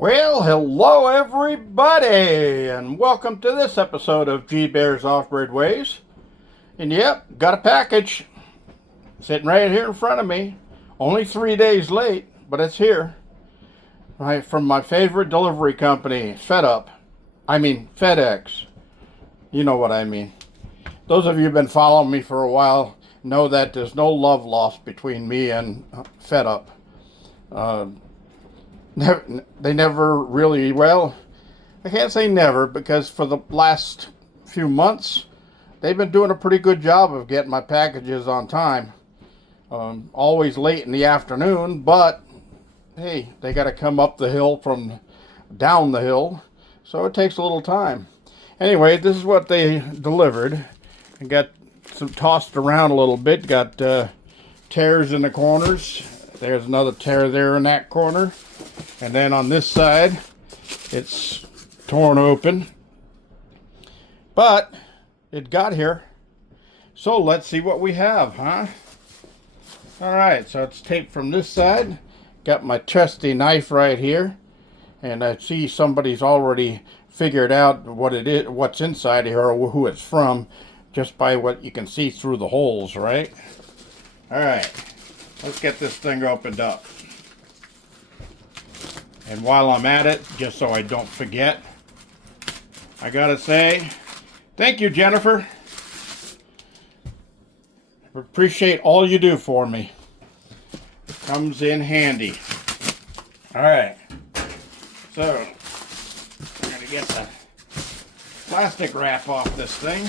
Well, hello everybody, and welcome to this episode of G Bear's Off-Grid Ways. And yep, got a package sitting right here in front of me. Only 3 days late, but it's here. Right from my favorite delivery company, FedEx. You know what I mean. Those of you who've been following me for a while know that there's no love lost between me and FedUp. They never really, well, I can't say never, because for the last few months, they've been doing a pretty good job of getting my packages on time. Always late in the afternoon, but hey, they got to come up the hill from down the hill, so it takes a little time. Anyway, this is what they delivered. And got some tossed around a little bit, got tears in the corners. There's another tear there in that corner. And then on this side, it's torn open. But it got here. So let's see what we have, huh? Alright, so it's taped from this side. Got my trusty knife right here. And I see somebody's already figured out what it is, what's inside here, or who it's from, just by what you can see through the holes, right? Alright, let's get this thing opened up. And while I'm at it, just so I don't forget, I gotta say, thank you, Jennifer. I appreciate all you do for me. It comes in handy. Alright, so I'm gonna get the plastic wrap off this thing.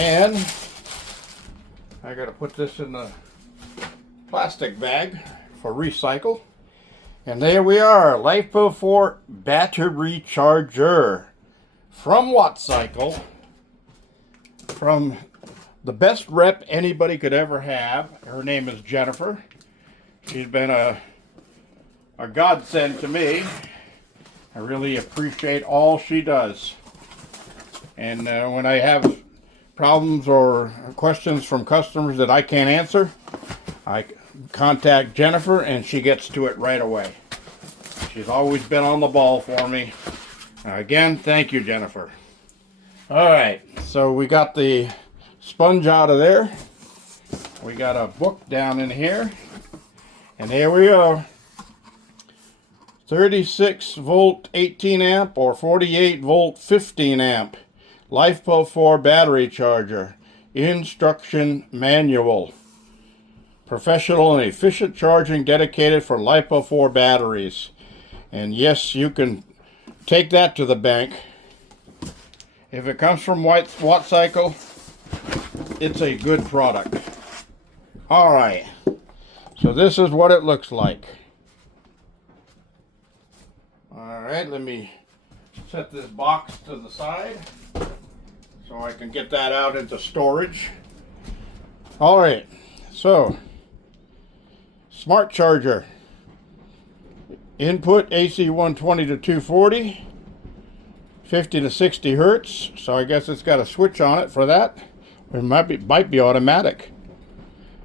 And I gotta put this in the plastic bag for recycle. And there we are, LiFePro4 battery charger from WattCycle, from the best rep anybody could ever have. Her name is Jennifer. She's been a godsend to me. I really appreciate all she does. And when I have problems or questions from customers that I can't answer, I contact Jennifer and she gets to it right away. She's always been on the ball for me. Again, thank you, Jennifer. Alright, so we got the sponge out of there. We got a book down in here. And here we go. 36 volt 18 amp or 48 volt 15 amp LiFePro4 battery charger. Instruction manual. Professional and efficient charging dedicated for LiFePro4 batteries. And yes, you can take that to the bank. If it comes from WattCycle, it's a good product. Alright, so this is what it looks like. Alright, let me set this box to the side so I can get that out into storage. Alright, so smart charger. Input AC 120 to 240, 50 to 60 hertz. So I guess it's got a switch on it for that. It might be automatic.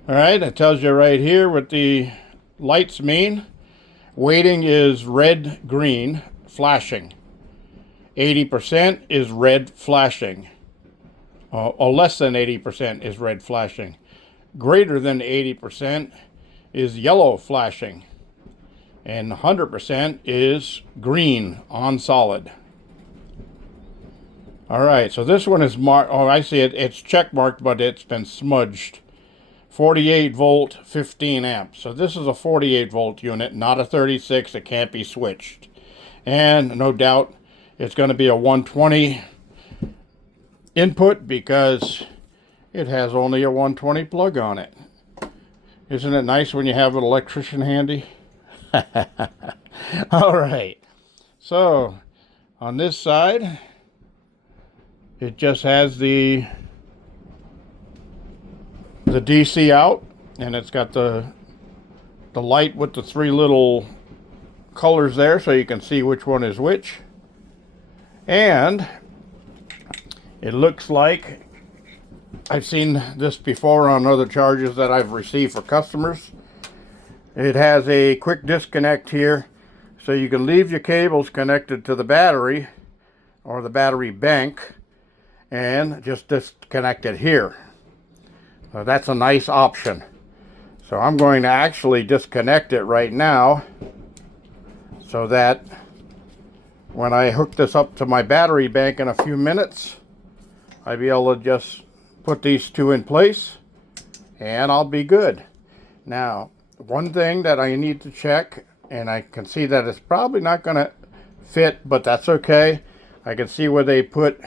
Alright, it tells you right here what the lights mean. Weighting is red, green, flashing. 80% is red flashing. Or less than 80% is red flashing. Greater than 80% is yellow flashing. And 100% is green on solid. Alright, so this one is marked. Oh, I see it. It's check marked, but it's been smudged. 48 volt 15 amps. So this is a 48 volt unit, not a 36. It can't be switched. And no doubt it's going to be a 120 input because it has only a 120 plug on it. Isn't it nice when you have an electrician handy? Alright, so on this side it just has the DC out, and it's got the light with the three little colors there so you can see which one is which. And it looks like I've seen this before on other chargers that I've received for customers. it has a quick disconnect here, so you can leave your cables connected to the battery or the battery bank and just disconnect it here. So that's a nice option. So I'm going to actually disconnect it right now so that when I hook this up to my battery bank in a few minutes, I'll be able to just put these two in place and I'll be good. Now, one thing that I need to check, and I can see that it's probably not going to fit, but that's okay. I can see where they put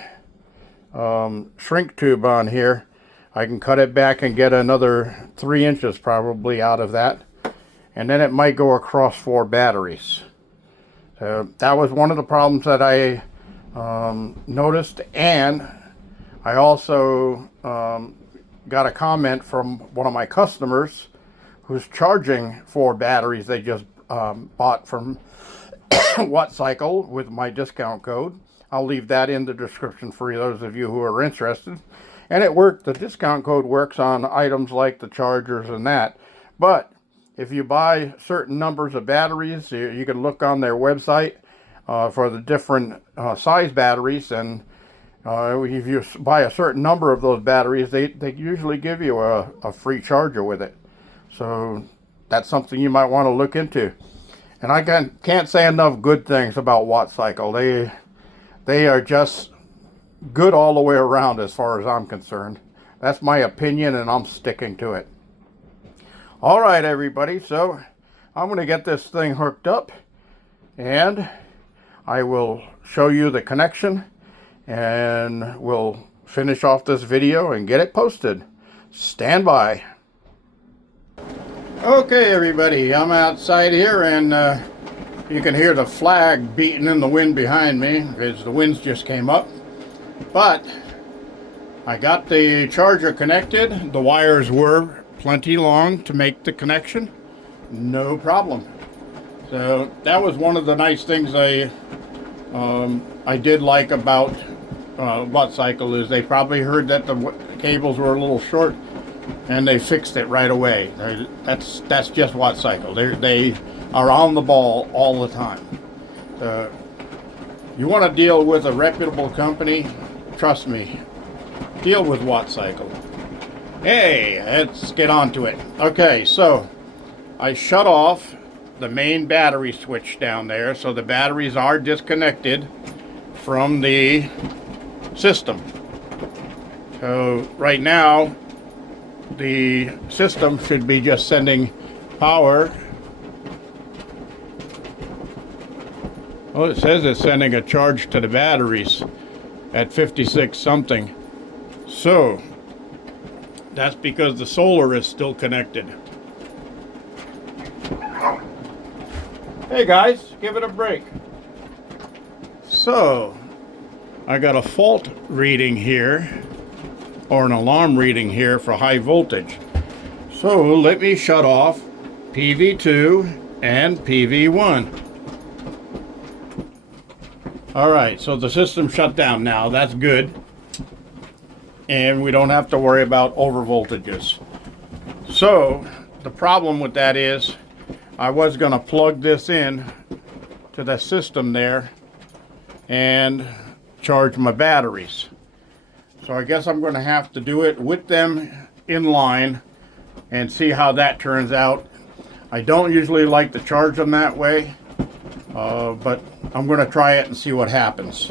shrink tube on here. I can cut it back and get another 3 inches probably out of that, and then it might go across 4 batteries. So that was one of the problems that I noticed, and I also got a comment from one of my customers who's charging 4 batteries they just bought from WattCycle with my discount code. I'll leave that in the description for those of you who are interested. And it worked. The discount code works on items like the chargers and that. But if you buy certain numbers of batteries, you can look on their website for the different size batteries, and if you buy a certain number of those batteries, they usually give you a free charger with it. So that's something you might want to look into. And I can't say enough good things about WattCycle. They are just good all the way around as far as I'm concerned. That's my opinion, and I'm sticking to it. All right, everybody, so I'm going to get this thing hooked up, and I will show you the connection, and we'll finish off this video and get it posted. Stand by. Okay, everybody, I'm outside here, and you can hear the flag beating in the wind behind me because the winds just came up. But I got the charger connected. The wires were plenty long to make the connection. No problem. So that was one of the nice things I did like about WattCycle, is they probably heard that the cables were a little short, and they fixed it right away. That's just WattCycle. They are on the ball all the time. You want to deal with a reputable company, trust me, deal with WattCycle. Hey, let's get on to it. Okay, so I shut off the main battery switch down there, so the batteries are disconnected from the system. So right now, the system should be just sending power. Well, it says it's sending a charge to the batteries at 56 something. So that's because the solar is still connected. Hey guys, give it a break. So I got a fault reading here, or an alarm reading here for high voltage. So let me shut off PV2 and PV1. Alright, so the system shut down now. That's good. And we don't have to worry about over voltages. So the problem with that is I was going to plug this in to the system there and charge my batteries. So I guess I'm going to have to do it with them in line and see how that turns out. I don't usually like to charge them that way, but I'm going to try it and see what happens.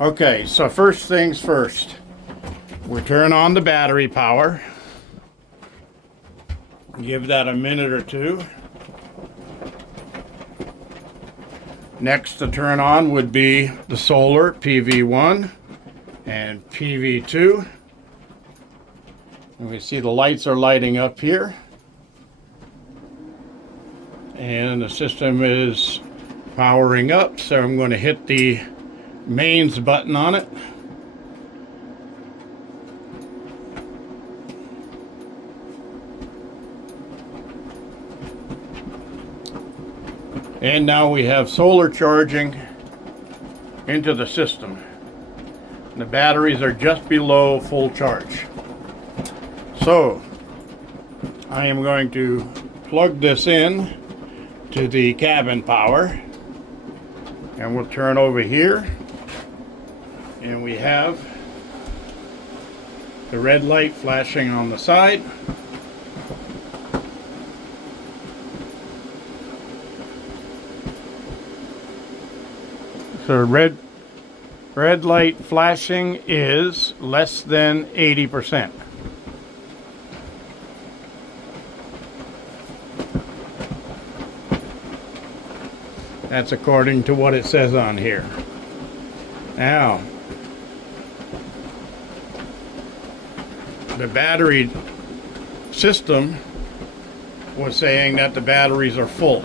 Okay, so first things first. We turn on the battery power. Give that a minute or two. Next to turn on would be the solar, PV1 and PV2. And we see the lights are lighting up here. And the system is powering up, so I'm going to hit the mains button on it. And now we have solar charging into the system. The batteries are just below full charge. So I am going to plug this in to the cabin power, and we'll turn over here, and we have the red light flashing on the side. So red light flashing is less than 80%. That's according to what it says on here. Now, the battery system was saying that the batteries are full.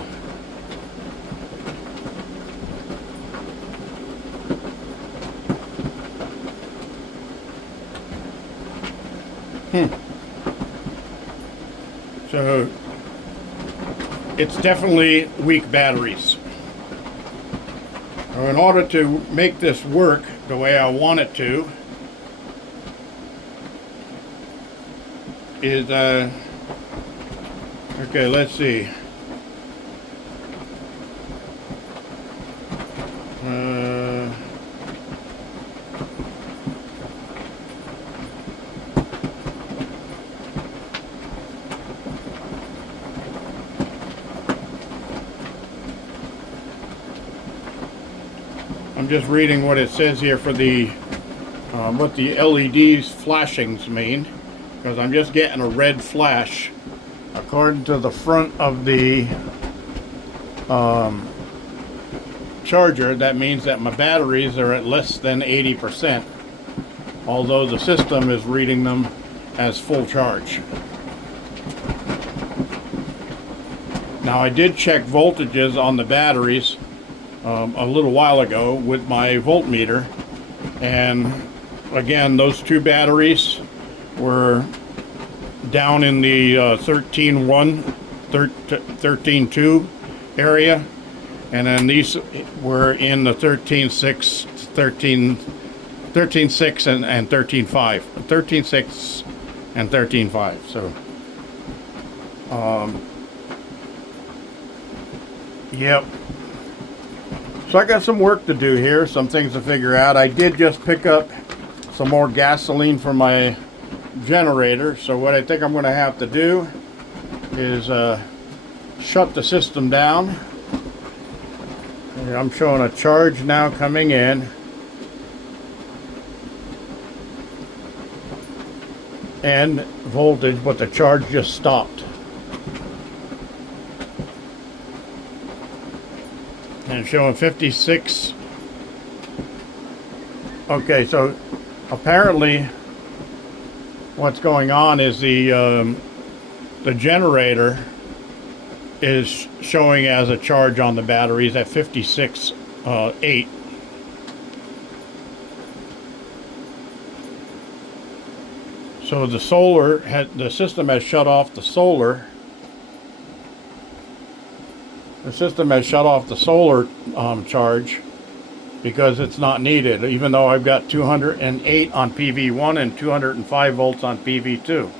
So it's definitely weak batteries. So in order to make this work the way I want it to, is okay, let's see. I'm just reading what it says here for the what the LEDs flashings mean, because I'm just getting a red flash. According to the front of the charger, that means that my batteries are at less than 80%, although the system is reading them as full charge. Now, I did check voltages on the batteries a little while ago with my voltmeter, and again, those two batteries were down in the 13.1, 13.2 area, and then these were in the 13.6, 13.6 and 13.5, 13.6 and 13.5. So, yep. So I got some work to do here, some things to figure out. I did just pick up some more gasoline for my generator, so what I think I'm going to have to do is shut the system down. And I'm showing a charge now coming in, and voltage, but the charge just stopped. And showing 56. Okay, so apparently what's going on is the generator is showing as a charge on the batteries at 56.8. So the system has shut off the solar. The system has shut off the solar charge because it's not needed, even though I've got 208 on PV1 and 205 volts on PV2.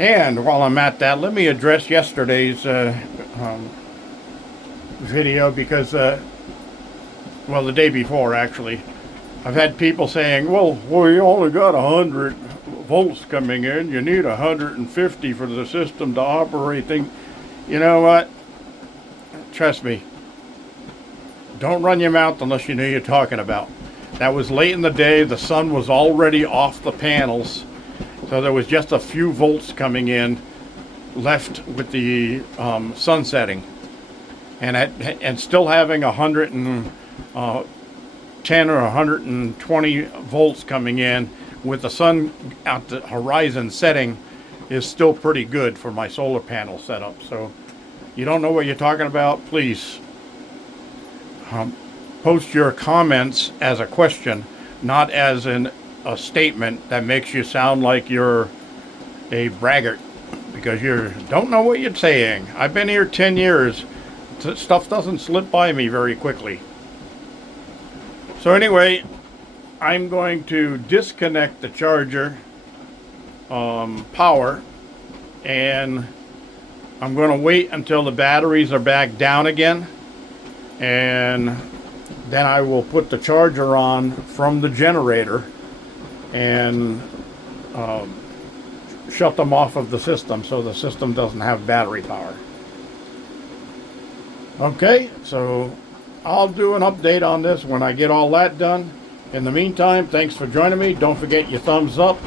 And while I'm at that, let me address yesterday's video, because, well, the day before, actually. I've had people saying, well, you only got 100 volts coming in. You need 150 for the system to operate things. You know what? Trust me. Don't run your mouth unless you know what you're talking about. That was late in the day. The sun was already off the panels. So there was just a few volts coming in left with the sun setting. And still having 110 or 120 volts coming in with the sun at the horizon setting is still pretty good for my solar panel setup. So you don't know what you're talking about, please post your comments as a question, not as a statement that makes you sound like you're a braggart, because you don't know what you're saying. I've been here 10 years. Stuff doesn't slip by me very quickly. So anyway, I'm going to disconnect the charger power and I'm going to wait until the batteries are back down again, and then I will put the charger on from the generator and shut them off of the system so the system doesn't have battery power. Okay, so I'll do an update on this when I get all that done. In the meantime, thanks for joining me. Don't forget your thumbs up.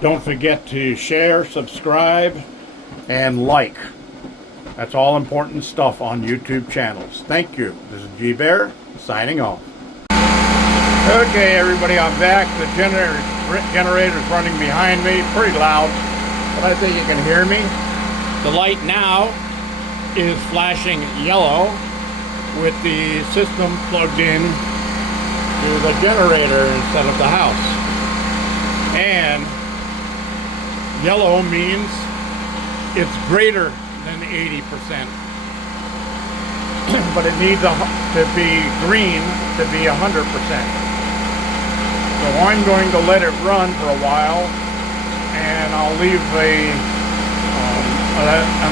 Don't forget to share, subscribe, and like. That's all important stuff on YouTube channels. Thank you. This is G Bear signing off. Okay, everybody, I'm back. The generator's running behind me, pretty loud, but I think you can hear me. The light now is flashing yellow with the system plugged in to the generator instead of the house. And yellow means it's greater than 80%. But it needs to be green to be 100%. So I'm going to let it run for a while, and I'll leave an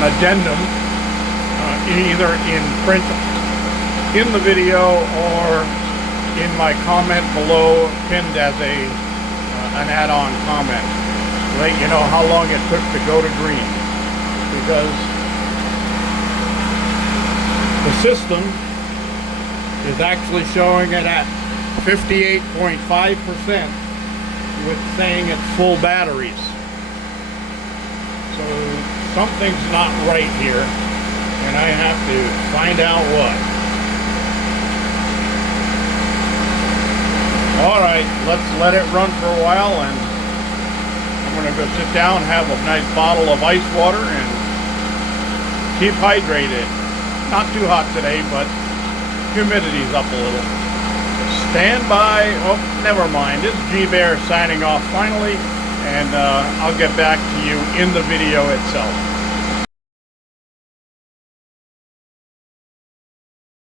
addendum either in print in the video or in my comment below, pinned as an add-on comment, to let you know how long it took to go to green. Because the system is actually showing it at 58.5% with saying it's full batteries. So something's not right here, and I have to find out what. Alright, let's let it run for a while, and I'm going to go sit down, have a nice bottle of ice water, and keep hydrated. Not too hot today, but humidity's up a little. Stand by. Oh, never mind. This is G Bear signing off finally, and I'll get back to you in the video itself.